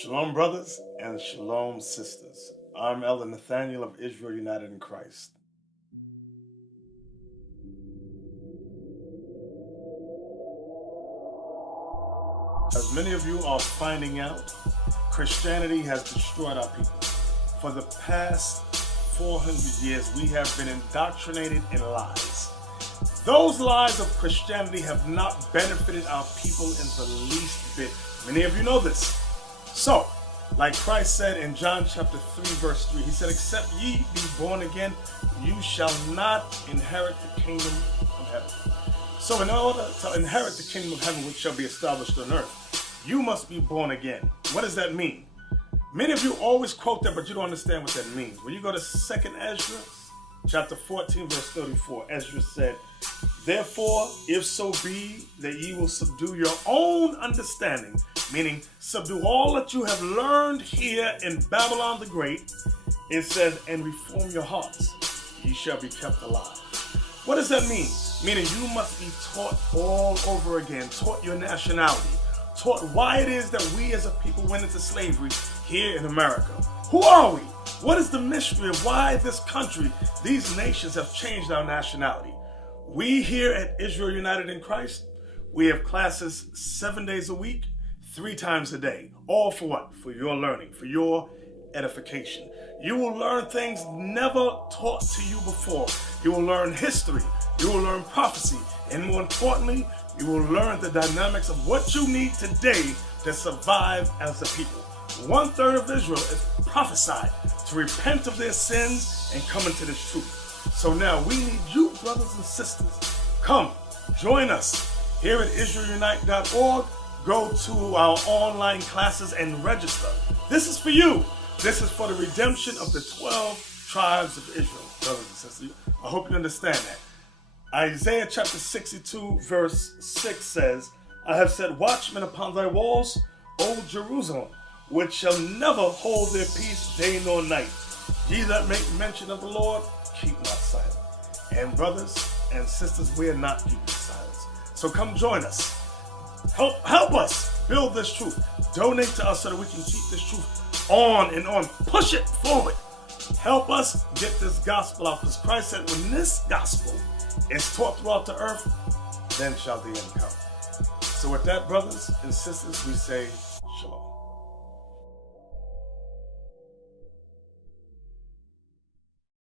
Shalom, brothers, and shalom, sisters. I'm Elder Nathaniel of Israel United in Christ. As many of you are finding out, Christianity has destroyed our people. For the past 400 years, we have been indoctrinated in lies. Those lies of Christianity have not benefited our people in the least bit. Many of you know this. So, like Christ said in John chapter 3, verse 3, he said, "Except ye be born again, you shall not inherit the kingdom of heaven." So in order to inherit the kingdom of heaven, which shall be established on earth, you must be born again. What does that mean? Many of you always quote that, but you don't understand what that means. When you go to 2nd Ezra, chapter 14, verse 34, Ezra said, "Therefore, if so be that ye will subdue your own understanding," meaning subdue all that you have learned here in Babylon the Great, it says, "and reform your hearts, ye shall be kept alive." What does that mean? Meaning you must be taught all over again, taught your nationality, taught why it is that we as a people went into slavery here in America. Who are we? What is the mystery of why this country, these nations have changed our nationality? We here at Israel United in Christ, we have classes 7 days a week, 3 times a day. All for what? For your learning, for your edification. You will learn things never taught to you before. You will learn history. You will learn prophecy. And more importantly, you will learn the dynamics of what you need today to survive as a people. 1/3 of Israel is prophesied to repent of their sins and come into this truth. So now we need you, brothers and sisters. Come, join us here at IsraelUnite.org. Go to our online classes and register. This is for you. This is for the redemption of the 12 tribes of Israel, brothers and sisters. I hope you understand that. Isaiah chapter 62, verse 6 says, "I have set watchmen upon thy walls, O Jerusalem, which shall never hold their peace day nor night. Ye that make mention of the Lord, keep not silent." And brothers and sisters, we are not keeping silence. So come join us. Help us build this truth. Donate to us so that we can keep this truth on and on. Push it forward. Help us get this gospel out, because Christ said when this gospel is taught throughout the earth, then shall the end come. So with that, brothers and sisters, we say